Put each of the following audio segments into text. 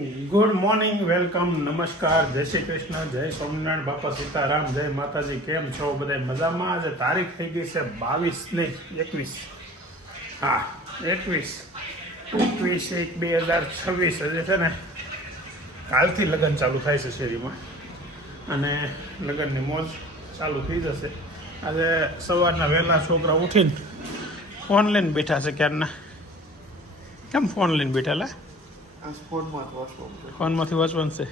Good morning welcome નમસ્કાર, જય શ્રી કૃષ્ણ, જય સ્વામિનારાયણ, બાપા સીતારામ, જય માતાજી, કેમ છો બધા? મજામાં? આજે તારીખ થઈ ગઈ છે બાવીસ નહીં એકવીસ. હા, એકવીસ. એકવીસ એક બે હજાર છવ્વીસ હજી છે ને, કાલથી લગ્ન ચાલુ થાય છે શેરીમાં. અને લગ્નની મોજ ચાલુ થઈ જશે. આજે સવારના વહેલા છોકરા ઉઠીને ફોન લઈને બેઠા છે ક્યારના? કેમ ફોન લઈને બેઠા ફોનમાંથી વાંચવાનું છે.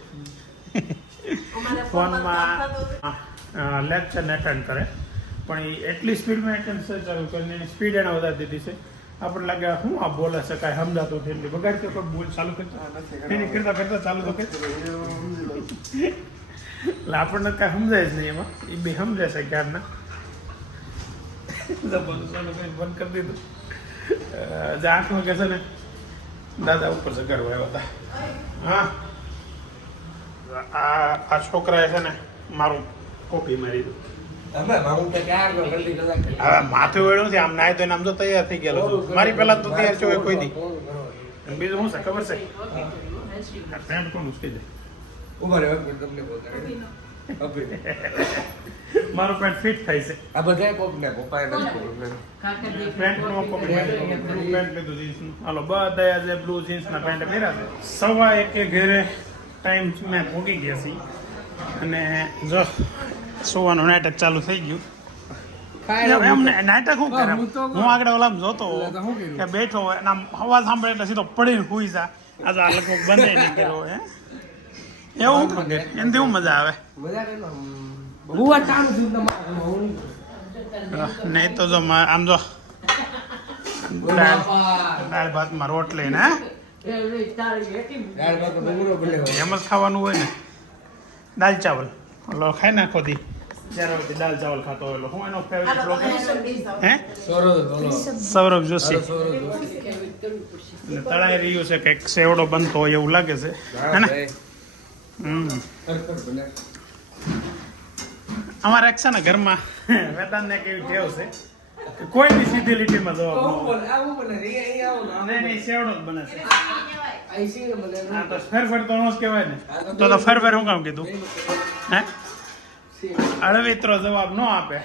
ફોનમાં લેક્ચરને એટેન્ડ કરે. પણ એ એટલી સ્પીડમાં એટેન્ડ છે ચાલુ કરીને એની સ્પીડ એને વધારી દીધી છે. આપણને લાગે હું આ બોલે છે કાંઈ સમજાતું નથી એટલે બગાડ કે કોઈ બોલ ચાલુ કરતા નથી કરતા. એની કરતા કરતા ચાલુ તો કરે એટલે આપણને કાંઈ સમજાય જ નહીં એમાં. એ બી સમજાય છે ક્યારના. બંધ ચાલુ કરીને બંધ કરી દીધું. જે આઠ વાગે છે ને દાદા ઉપર ચગાડવા આવ્યા હતા. હા. આ આ છોકરાએ છે ને મારું કોપી મારી દીધું. હું. હવે માથું વેળું છે આમ નાય તો આમ તો તૈયાર થઈ ગયેલો મારી પહેલા તો તૈયાર છે કોઈ દી બીજું શું છે ખબર છે? પેન્ટ ઊભા તમને. મારું પેન્ટ ફિટ થાય છે. આ બધાય કોકને પપ્પાએ નથી. પેન્ટનો કોપી મારી બ્લુ પેન્ટ લીધું જીન્સ હાલો બધા આજે બ્લુ જીન્સના પેન્ટ પહેર્યા છે. સવા એકે ઘરે ટાઈમ મેં ભોગી ગયા છીએ. અને જો સોવાનું નાટક ચાલુ થઈ ગયું. એમને નાટક શું કરે હું આગળ ઓલા જોતો કે બેઠો હોય અને આમ અવાજ સાંભળે એટલે સીધો પડીને હુઈ જા. આજે આ લોકો બંધ નહીં કર્યો હે. એવું? એનાથી હું મજા આવે. નહીં તો જો મા- આમ જો. દાળ. દાળ ભાતમાં રોટલી ને હે? દાળ ભાત તો ડુંગળો ભલે હોય. એમ જ ખાવાનું હોય ને. દાલ ચાવલ. ઓલો ખાઈ નાખો દી. દાલ ચાવલ ખાતો હોય હું એનો ફેવરેટ લોકો હે? સૌરભ જોશી. તળાઈ રહ્યું છે કંઈક સેવડો બનતો હોય એવું લાગે છે. હે ને? અમારે છે ને ઘરમાં વેદાંતને કેવી ટેવ છે કે કોઈ બી સીધી લીટીમાં જવાબ ન ને, નહીં નહીં સેવડો જ બને છે. હા તો ફેરફેર તો નો જ કહેવાય ને. તો તો ફેરફેર હું કામ કીધું? હે. અળવિત્રો જવાબ ન આપે.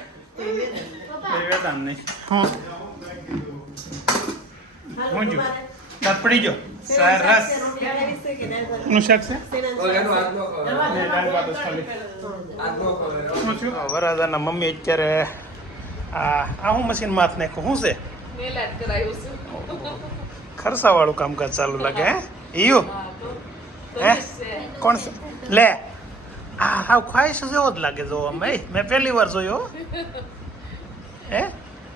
વેદાંત નહીં હું. હું જો પડી ગયો. સરસનું શાક છે વરાજાના મમ્મી અત્યારે આ આ હું મશીન માથ નાખ્યું શું છે ખરસા વાળું કામકાજ ચાલુ લાગે હે ઈયો હા, હે કોણ છે લે આ હાવ ખ્વાહિશ જેવો જ લાગે જો મેં મેં પહેલી વાર જોયો હો. હે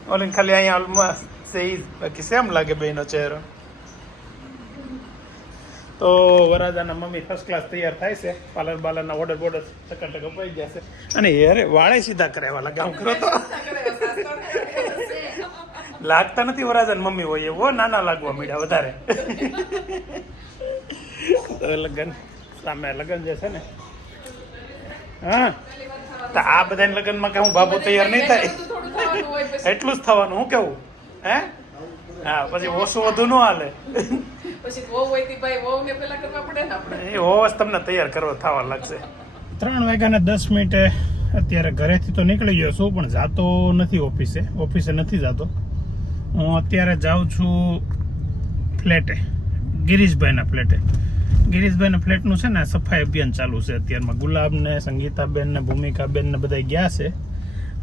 ઓલી ખાલી અહીંયા ઓલમાં છે ઈ બાકી સેમ લાગે બેનો ચહેરો તો વરાજાના મમ્મી ફર્સ્ટ ક્લાસ તૈયાર થાય છે. પાર્લર બાલરના ઓર્ડર બોર્ડર ટકા પડી ગયા છે. અને અરે વાળે સીધા કરે એવા લાગે આમ કરો તો. લાગતા નથી વરાજાના મમ્મી હોય એવો નાના લાગવા મળ્યા વધારે. લગન, સામે લગ્ન જે છે ને, હા. તો આ બધા લગ્નમાં કે હું બાબુ તૈયાર નહીં થાય? એટલું જ થવાનું, હું કેવું? હે? હા પછી ઓછું વધુ ન હાલે. પછી વહુ હોય તી ભાઈ વહુ ને પેલા કરવા પડે ને આપણે. એ હોવસ તમને તૈયાર કરવા થવા લાગશે. ત્રણ વાગ્યાને દસ મિનિટે અત્યારે ઘરેથી તો નીકળી ગયો છું પણ જાતો નથી ઓફિસે. ઓફિસે નથી જાતો. હું અત્યારે જાઉં છું ફ્લેટે ગિરીશભાઈના ફ્લેટે. ગિરીશભાઈના ફ્લેટનું છે ને સફાઈ અભિયાન ચાલુ છે. અત્યારમાં ગુલાબને સંગીતાબેન ને ભૂમિકાબેન ને બધા ગયા છે.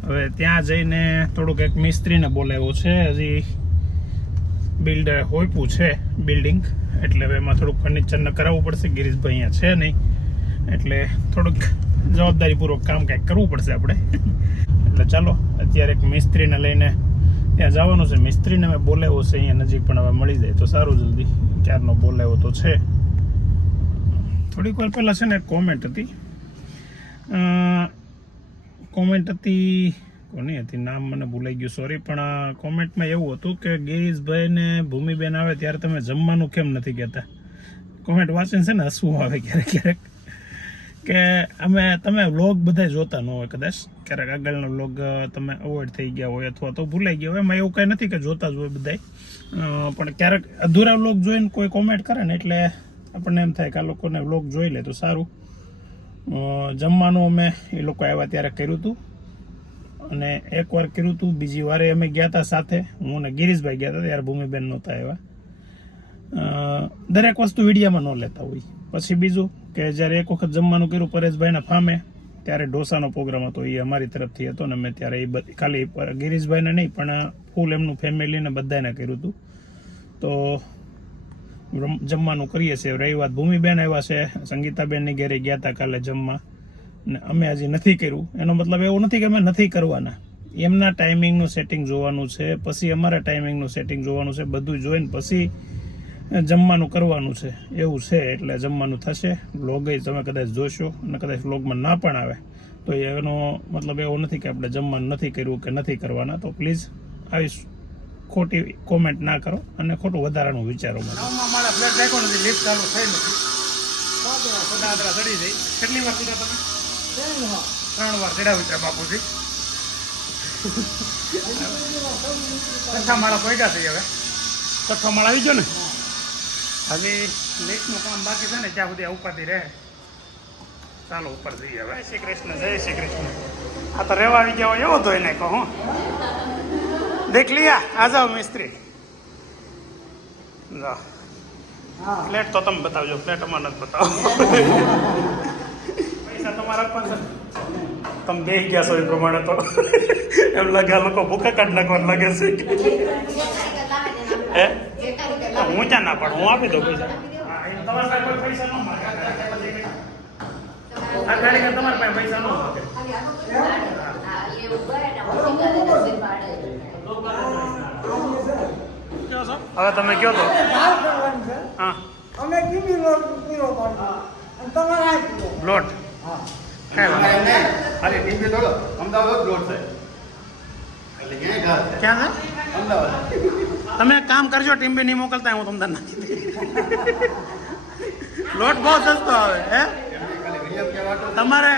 હવે ત્યાં જઈને થોડુંક એક મિસ્ત્રીને બોલાવ્યો છે. હજી બિલ્ડર હોઈપું છે બિલ્ડિંગ એટલે હવે એમાં થોડુંક ફર્નિચરને કરાવવું પડશે. ગિરીશભાઈ અહીંયા છે નહીં. એટલે થોડુંક જવાબદારીપૂર્વક કામ કંઈક કરવું પડશે આપણે. એટલે ચાલો, અત્યારે એક મિસ્ત્રીને લઈને ત્યાં જવાનું છે. મિસ્ત્રીને મેં બોલાવ્યો છે, અહીંયા નજીક પણ હવે મળી જાય તો સારું જલ્દી. ક્યારનો બોલાવ્યો તો છે. થોડીક વાર પહેલાં છે ને કોમેન્ટ હતી. કોમેન્ટ હતી કોની હતી નામ મને ભૂલાઈ ગયું. સોરી પણ કોમેન્ટમાં એવું હતું કે ગિરીશભાઈ ને ભૂમિબેન આવે ત્યારે તમે જમવાનું કેમ નથી કહેતા? કોમેન્ટ વાંચીને છે ને હસવું આવે ક્યારેક ક્યારેક. કે અમે, તમે વ્લોગ બધા જોતા ન હોય કદાચ. ક્યારેક આગળનો વ્લોગ તમે અવોઇડ થઈ ગયા હોય અથવા તો ભૂલાઈ ગયા હોય. એમાં એવું કંઈ નથી કે જોતા જ હોય બધાય. પણ ક્યારેક અધૂરા વ્લોગ જોઈને કોઈ કોમેન્ટ કરે ને એટલે આપણને એમ થાય કે આ લોકોને વ્લોગ જોઈ લે તો સારું. જમવાનું અમે એ લોકો આવ્યા ત્યારે કર્યું હતું. અને એક વાર કર્યું હતું બીજી વારે અમે ગયા હતા સાથે. હું અને ગિરીશભાઈ ગયા હતા, ત્યારે ભૂમિબેન નહોતા આવ્યા. દરેક વસ્તુ વિડીયામાં ન લેતા હોય. પછી બીજું કે જ્યારે એક વખત જમવાનું કર્યું પરેશભાઈના ફામે, ત્યારે ઢોસાનો પ્રોગ્રામ હતો, એ અમારી તરફથી હતો ને મેં ત્યારે એ ખાલી ગિરીશભાઈને નહીં, પણ ફૂલ એમનું ફેમિલીને બધાને કર્યું હતું તો જમવાનું કરીએ છીએ. રહી વાત ભૂમિબેન આવ્યા છે, સંગીતાબેનની ઘેરે ગયા હતા કાલે જમવા. ને અમે હજી નથી કર્યું. એનો મતલબ એવો નથી કે અમે નથી કરવાના. એમના ટાઈમિંગનું સેટિંગ જોવાનું છે, પછી અમારા ટાઈમિંગનું સેટિંગ જોવાનું છે, બધું જોઈને પછી જમવાનું કરવાનું છે. એવું છે એટલે જમવાનું થશે. વ્લોગ તમે કદાચ જોશો અને કદાચ વ્લોગમાં ના પણ આવે. તો એનો મતલબ એવો નથી કે આપણે જમવાનું નથી કર્યું કે નથી કરવાના. તો પ્લીઝ આવી ખોટી કોમેન્ટ ના કરો અને ખોટું વધારાનું વિચારો મારા કેટલી વાર તમે? ત્રણ વાર ચડાવી છે બાપુજી. છઠ્ઠા માળા પહોંચ્યા થઈ હવે. છઠ્ઠો માળા આવી ગયો ને? હજી લેખનું કામ બાકી છે ને ત્યાં સુધી આ ઉપાધિ રહે. ચાલો ઉપર જઈએ હવે. જય શ્રી કૃષ્ણ જય શ્રી કૃષ્ણ. આ તો રહેવા આવી ગયા હોય એવો ધોઈ નાખો હું. દેખ લિયા આ જાઓ મિસ્ત્રી. ફ્લેટ તો તમે બતાવજો ફ્લેટ અમારે નથી બતાવો તમારા પાસે છે. તમે બે ગયા છો એ પ્રમાણે તો. એમ લાગે આ લોકો ભૂખા કાઢ નાખવા લાગે છે. હે? હું ત્યાં ના પાડું? હું આપી દઉં પૈસા. તમારા પાસે પૈસા ન માગે. આ ગાડી કે તમારા પાસે પૈસા ન માગે. કયો છો? હવે તમે કયો તો? દાળ કરવાની છે. હા. અમે કીધી લોટ પીરો પાડજો અને તમારે લોટ. કઈ વાંધો નહીં. અરે ટીમ્પી થોડો અમદાવાદ જ છે. એટલે ક્યાંય ઘા છે. ક્યાં છે અમદાવાદ. તમે કામ કરજો ટીમ બી નહીં મોકલતા હું તમને નાખી લોટ બહુ સસ્તો આવે હે? તમારે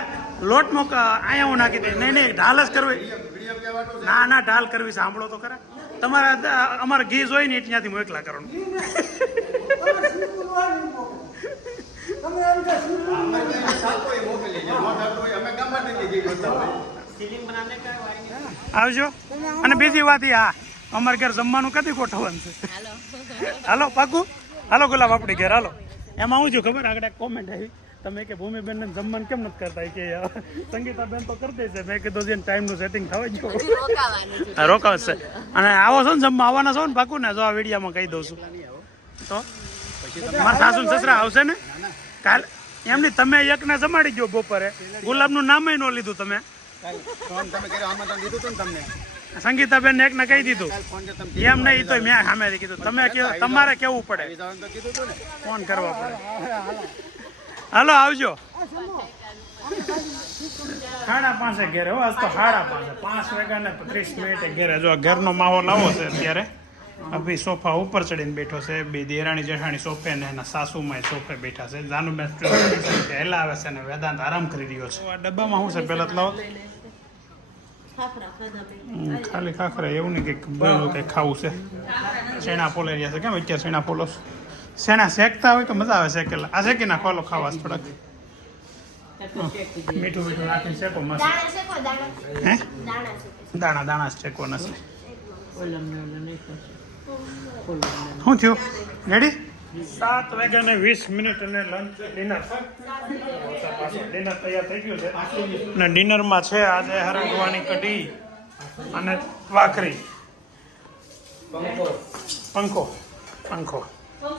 લોટ મોક અહીંયા હું નાખી દે નહીં નહીં ઢાલ જ કરવી. ના ના ઢાલ કરવી સાંભળો તો ખરા. તમારે અમારે ઘી જોઈ ને એટલે ત્યાંથી મોકલા કરવાનું. મોકલો. તમે એમ કે અમે સાચો એ મોકલીએ જે નોટ આવતો હોય અમે ગમે સીલિંગ બનાને જોતા હોય આવજો. અને બીજી વાત એ હા અમારે ઘર જમવાનું કદી ગોઠવવાનું છે? હાલો. પાકું? હાલો ગુલાબ આપણી ઘેર હાલો. એમાં હું છું ખબર? આગળ એક કોમેન્ટ આવી. તમે કે ભૂમિબેન ને જમવાનું કેમ નથી કરતા? કે સંગીતાબેન તો કરી દે છે. મેં કીધું છે ટાઈમનું સેટિંગ થવા ગયું રોકાવશે છે. અને આવો છો ને જમવા આવવાના છો ને પાકું ને જો આ વિડીયામાં કહી દઉં છું. તો? મારા સાસુ સસરા આવશે ને? કાલ એમની તમે એકને જમાડી ગયો બપોરે. ગુલાબનું નામે ન લીધું તમે. સંગીતાબેન ને એકને કહી દીધું. એમ નહીં તો મેં સામેથી કીધું. તમે કીધું તમારે કેવું પડે? ફોન કરવા પડે. હાલો, આવજો. સાડા પાંચે ઘેરે હો તો સાડા પાંચે પાંચ વાગ્યા ને ત્રીસ મિનિટે ઘેરે જો ઘરનો માહોલ આવો છે અત્યારે. અભી સોફા ઉપર ચડીને બેઠો છે બે દેરાણી જેઠાણી સોફે ને એના સાસુમાં સોફે બેઠા છે. જાનુબેન પહેલા આવે છે ને વેદાંત આરામ કરી રહ્યો છે. ડબ્બામાં શું છે? પહેલા તો ખાલી ખાખરા એવું નહીં કે બનેલું કંઈ ખાવું છે. શેણા પોલે રહ્યા છે. કેમ અત્યારે શેણા પોલો? શેણા શેકતા હોય તો મજા આવે શેકેલા. આ શેકી નાખો હાલો ખાવા જ થોડાક. મીઠું મીઠું રાખીને શેકો મસ્ત. દાણા દાણા. હે? દાણા શેકો. દાણા શેકવાના છે. શું થયું? રેડી સાત વાગ્યા ને વીસ મિનિટ અને લંચ ડિનર ડિનર તૈયાર થઈ ગયું છે. અને ડિનરમાં છે આજે હરગવાની કઢી અને વાકરી પંખો. પંખો. તો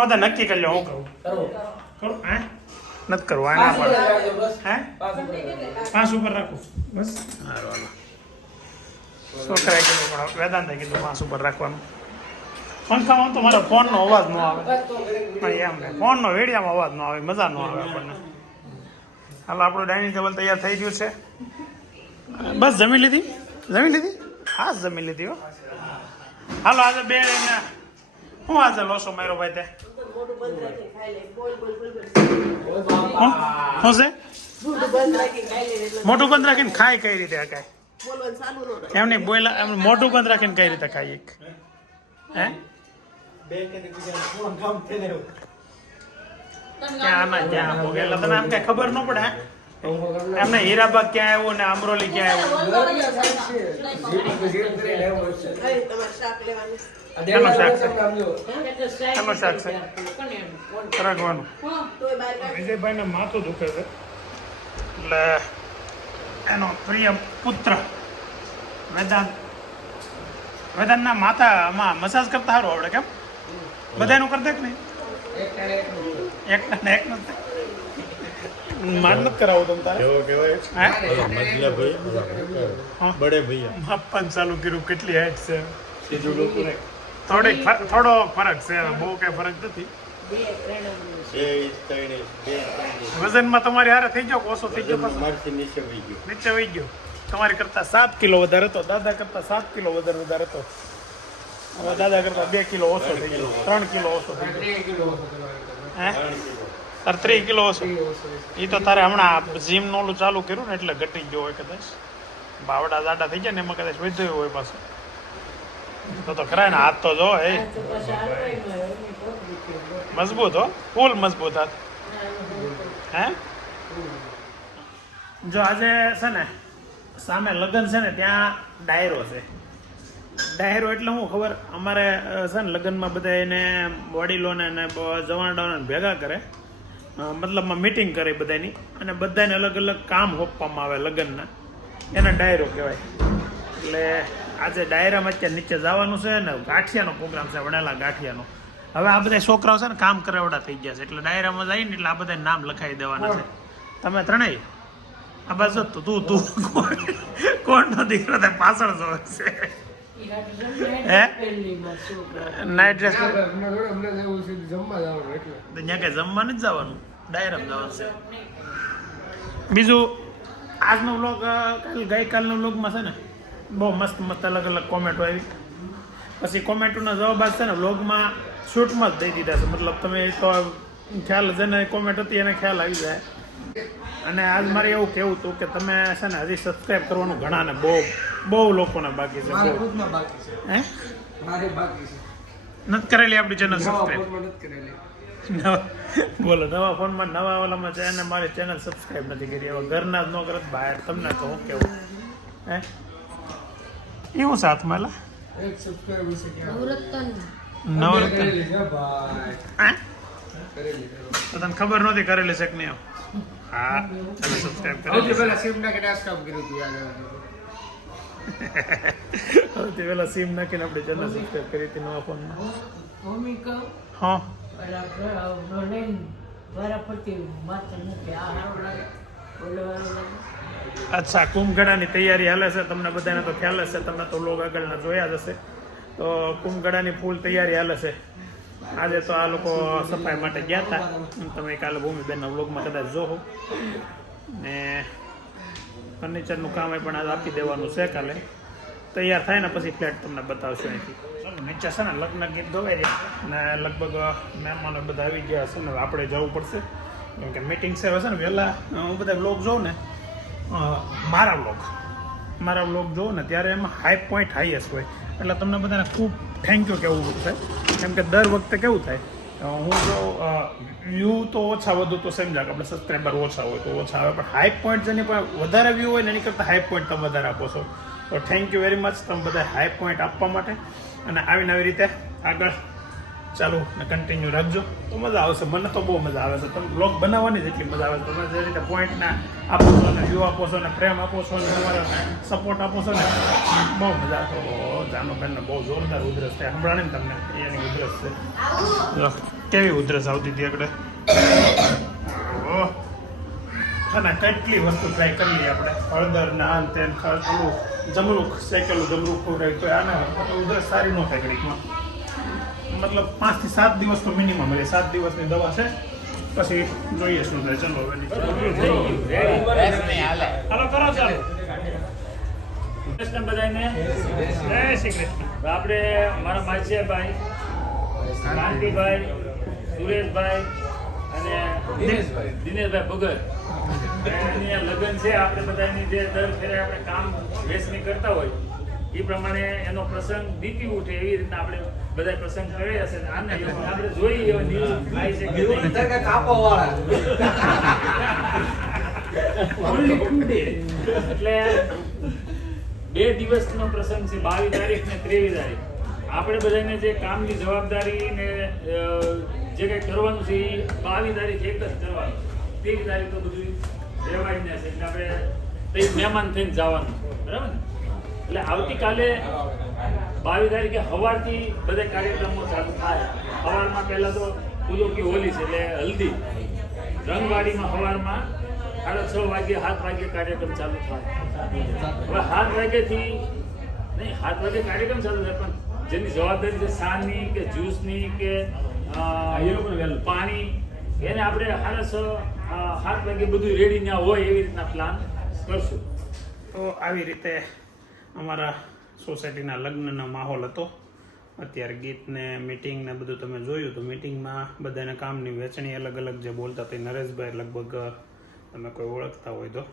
બધા નક્કી કરી લો, હું કહું. કરું હે? નથી કરવું એના પર હે. પાંચ ઉપર રાખું. બસ. સારું, હાલો. છોકરાએ કીધું પણ વેદાંતે કીધું પાંચ ઉપર રાખવાનું. પંખામાં તો મારો ફોનનો અવાજ ન આવે. એમ કે ફોનનો વેડિયામાં અવાજ ન આવે મજા ન આવે આપણને. હાલો આપણું ડાઇનિંગ ટેબલ તૈયાર થઈ ગયું છે. બસ જમી લીધી? જમી લીધી? હા જમી લીધી હો. હાલો આજે બે હું આજે લોસો માર્યો ભાઈ તે? હું શું છે મોટું બંધ રાખીને ખાય કઈ રીતે હકાય? એમ નહીં બોયલા એમ મોઢું બંધ રાખીને કઈ રીતે ખાય એક? હે? ક્યાં આના જ્યાં ભોગે? એટલે તને આમ કઈ ખબર ન પડે એમને હીરાબાગ ક્યાં આવ્યો ને અમરોલી ક્યાં આવ્યો? રાખવાનું વિજયભાઈને માથું દુખે છે. એટલે એનો પ્રિય પુત્ર. વેદાંત. વેદાંતના માથામાં મસાજ કરતા સારું આવડે કેમ? બધાનું કરી દે કે નહીં એક ને એક નથી માર નથી કરાવું તમ તારે? એવો કહેવાય? હે? મજલા ભાઈ હા. બડે ભૈયા. માપન ચાલુ કર્યું કેટલી હાઈટ છે? થોડીક ફર- થોડો ફરક છે બહુ કઈ ફરક નથી. વજનમાં તમારી હારે થઈ ગયો ઓછો થઈ ગયો મારથી નીચે વહી ગયો. નીચે વહી ગયો. તમારી કરતા સાત કિલો વધારે હતો દાદા કરતા સાત કિલો વધારે વધારે હતો. હવે દાદા કરતા બે કિલો ઓછો થઈ ગયો. ત્રણ કિલો ઓછો થઈ ગયો. હે? તાર ત્રીસ કિલો ઓછો. એ તો તારે હમણાં જીમનું ઓલું ચાલુ કર્યું ને એટલે ઘટી ગયો હોય કદાચ. બાવડા દાડા થઈ ગયા ને એમાં કદાચ વધ્યો હોય પાછું. તો તો ખરા ને હાથ તો જો હે. મજબૂત હો? ફૂલ મજબૂત હાથ. હે? જો આજે છે ને, સામે લગ્ન છે ને, ત્યાં ડાયરો છે. ડાયરો એટલે હું ખબર, અમારે છે ને, લગ્નમાં બધા એને વડીલોને ને જવાનડાઓને ભેગા કરે. મતલબમાં મીટિંગ કરે બધાની. અને બધાને અલગ અલગ કામ સોંપવામાં આવે લગ્નના. એને ડાયરો કહેવાય. એટલે આજે ડાયરામાં અત્યારે નીચે જવાનું છે ને, ગાંઠિયાનો પ્રોગ્રામ છે વણેલા ગાંઠિયાનો. હવે આ બધા છોકરાઓ છે ને કામ કરાવડા થઈ ગયા છે. એટલે ડાયરામાં જઈને એટલે આ બધા નામ લખાવી દેવાના છે. તમે ત્રણેય? આ બાજુ તું તું તું. કોણ કોણનો દીકરો તે પાછળ જોવે છે હે નાઇટ ડ્રેસ ત્યાં કઈ જમવા નથી જવાનું? ડાયરામાં જવાનું છે. બીજું આજનો વ્લોગ કાલ ગઈકાલનો વ્લોગમાં છે ને બહુ મસ્ત મસ્ત અલગ અલગ કોમેન્ટો આવી પછી કોમેન્ટોના જવાબ આવશે છે ને વ્લોગમાં શૂટમાં જ દઈ દીધા છે. મતલબ તમે તો ખ્યાલ જેને કોમેન્ટ હતી એને ખ્યાલ આવી જાય. અને આજ મારે એવું કહેવું હતું કે તમે છે ને હજી સબસ્ક્રાઈબ કરવાનું ઘણાને બહુ બહુ લોકોને બાકી છે. હે? મારે બાકી છે. નથી કરેલી આપણી ચેનલ સબસ્ક્રાઈબ બોલો નવા ફોનમાં નવા ઓલામાં છે અને મારી ચેનલ સબસ્ક્રાઈબ નથી કરી. હવે ઘરના જ ન કરત બહાર તમને તો હું કેવું? હે? એવું છે હાથમાં લા? એક સબસ્ક્રાઇબ વિશે ક્યાં? નવરત્ન નવરત્ન કરેલી છે કરેલી. તો તને ખબર નહોતી કરેલી છે કે નહીં? હા ચેનલ સબસ્ક્રાઈબ સૌથી કરેલી પહેલા કે ટાસ્ક કામ કર્યું હતું યાદ સૌથી પહેલા સીમ નાખીને આપણે ચેનલ સબસ્ક્રાઇબ કરી હતી નવા ફોનમાં મમ્મી કહું હા. અચ્છા કુંભગળાની તૈયારી હાલે છે તમને બધાને તો ખ્યાલ જ છે તમે તો લોગ આગળના જોયા જ હશે. તો કુંભગળાની ફૂલ તૈયારી હાલે છે. આજે તો આ લોકો સફાઈ માટે ગયા હતા તમે કાલે ભૂમિબેનના વ્લોગમાં કદાચ જોહો ને ફર્નિચરનું કામ એ પણ આજે આપી દેવાનું છે કાલે. તૈયાર થાય ને પછી ફ્લેટ તમને બતાવશું અહીંથી. નીચે છે ને લગ્ન ગીત ધોવાઈ ને લગભગ મહેમાનો બધા આવી ગયા હશે ને આપણે જવું પડશે. કેમ કે મીટિંગ છે હશે ને વહેલા. હું બધા બ્લોગ જોઉં ને મારા બ્લોગ મારા બ્લોગ જોઉં ને ત્યારે એમાં હાઈ પોઈન્ટ હાઈએસ્ટ હોય. એટલે તમને બધાને ખૂબ થેન્ક યુ કહેવું પડશે કેમ કે દર વખતે કેવું થાય હું તો વ્યૂ તો ઓછા વધુ તો સમજા કે આપણે સબસ્ક્રાઈબર ઓછા હોય તો ઓછા આવે. પણ હાઈ પોઈન્ટ જેની પણ વધારે વ્યૂ હોય ને એની કરતાં હાઈ પોઈન્ટ તમે વધારે આપો છો. તો થેન્ક યુ વેરી મચ તમે બધા હાઈ પોઈન્ટ આપવા માટે. અને આવીને આવી રીતે આગળ ચાલુ, ને કન્ટિન્યુ રાખજો. તો મજા આવશે મને તો બહુ મજા આવે છે. તમે બ્લોગ બનાવવાની જ એટલી મજા આવે છે. તમે જે રીતે પોઈન્ટના આપો છો ને વ્યૂ આપો છો ને પ્રેમ આપો છો ને તમારે સપોર્ટ આપો છો ને, બહુ મજા આવે. જાનુબેનને બહુ જોરદાર ઉધરસ થાય. સંભળાણી ને તમને એની ઉધરસ છે. કેવી ઉધરસ આવતી હતી આગળ? અને કેટલી વસ્તુ ટ્રાય કરી લઈએ આપણે. હળદર ને આન તેન પેલું જમરૂખ, શેકેલું જમરૂખ ખવડાવ્યું તો આને ઉધરસ સારી ન થાય ઘડીકમાં. મતલબ પાંચથી સાત દિવસ તો મિનિમમ એટલે સાત દિવસની દવા છે પછી જોઈએ શું થાય. ચલો હાલો. કરો ચાલો. કૃષ્ણ બધાને જય શ્રી કૃષ્ણ. આપણે મારા માછીયાભાઈ કાંતિભાઈ સુરેશભાઈ અને દિનેશભાઈ. ભગત. લગ્ન છે. આપણે બધાની જે દર ફેરે આપણે કામ વેચણી કરતા હોય એ પ્રમાણે એનો પ્રસંગ દીપી ઉઠે એવી રીતના આપણે બધા પ્રસંગ કરે હશે આને આપણે જોઈએ એવા news થાય છે કે નહીં. ધરકા કાપો વાળા Only today. એટલે બે દિવસનો પ્રસંગ છે બાવીસ તારીખ ને ત્રેવીસ તારીખ આપણે બધાને જે કામની જવાબદારી ને જે કંઈ કરવાનું છે એ બાવીસ તારીખ એક જ કરવાનું ત્રેવીસ તારીખ તો બધું રહેવાય જ ના છે એટલે આપણે મહેમાન થઈને જવાનું બરાબર ને એટલે આવતીકાલે બાવીસ તારીખે સવારથી બધા કાર્યક્રમો ચાલુ થાય. સવારમાં પહેલાં તો પૂજો કી હોલી છે એટલે હલ્દી. રંગવાડીમાં સવારમાં સાડા છ વાગે સાત વાગે કાર્યક્રમ ચાલુ થાય. હવે સાત વાગ્યાથી નહીં સાત વાગે કાર્યક્રમ ચાલુ થાય પણ જેની જવાબદારી છે સાની કે જ્યુસની કે અ, પાણી એને આપણે સાડા છ સાત વાગે બધું રેડી ના હોય એવી રીતના પ્લાન કરશું. તો આવી રીતે અમારા સોસાયટીના લગ્નનો માહોલ હતો. અત્યારે ગીતને મીટિંગને બધું તમે જોયું તો મીટિંગમાં બધાને કામની વહેંચણી અલગ અલગ જે બોલતા હતા નરેશભાઈ લગભગ, તમે કોઈ ઓળખતા હોય તો.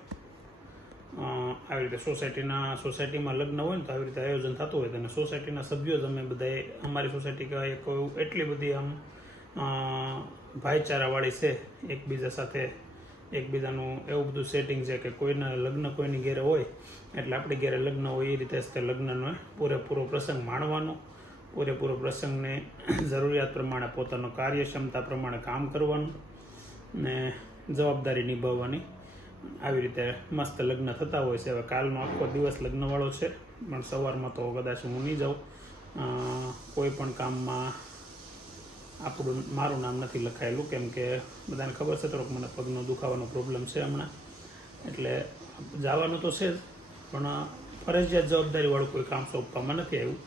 આવી રીતે સોસાયટીના, સોસાયટીમાં લગ્ન હોય ને તો આવી રીતે આયોજન થતું હોય તો અને સોસાયટીના સભ્યો જ અમે અમારી સોસાયટી કહેવાય એટલી બધી આમ ભાઈચારાવાળી છે એકબીજા સાથે એકબીજાનું એવું બધું સેટિંગ છે કે કોઈના લગ્ન કોઈની ઘેરે હોય, એટલે આપણી ઘેરે લગ્ન હોય, એ રીતે તે લગ્નનો પૂરેપૂરો પ્રસંગ માણવાનો, પૂરેપૂરો પ્રસંગને જરૂરિયાત પ્રમાણે પોતાનો કાર્યક્ષમતા પ્રમાણે કામ કરવાનું ને જવાબદારી નિભાવવાની. આવી રીતે મસ્ત લગ્ન થતા હોય છે. હવે કાલનો આખો દિવસ લગ્નવાળો છે. પણ સવારમાં તો કદાચ હું નહીં જાઉં. કોઈ પણ કામમાં આપણું મારું નામ નથી લખાયેલું કેમ કે બધાને ખબર છે થોડોક મને પગનો દુખાવાનો પ્રોબ્લેમ છે હમણાં. એટલે જવાનું તો છે જ પણ ફરજિયાત જવાબદારીવાળું કોઈ કામ સોંપવામાં નથી આવ્યું.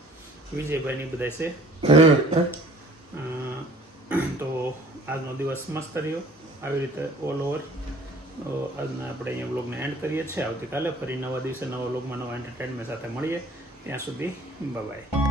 વિજયભાઈની બધા છે. તો આજનો દિવસ મસ્ત રહ્યો. આવી રીતે ઓલ ઓવર આજના આપણે અહીંયા બ્લોગને એન્ડ કરીએ છીએ. આવતીકાલે ફરી નવા દિવસે નવા બ્લોગમાં નવા એન્ટરટેનમેન્ટ સાથે મળીએ. ત્યાં સુધી બાય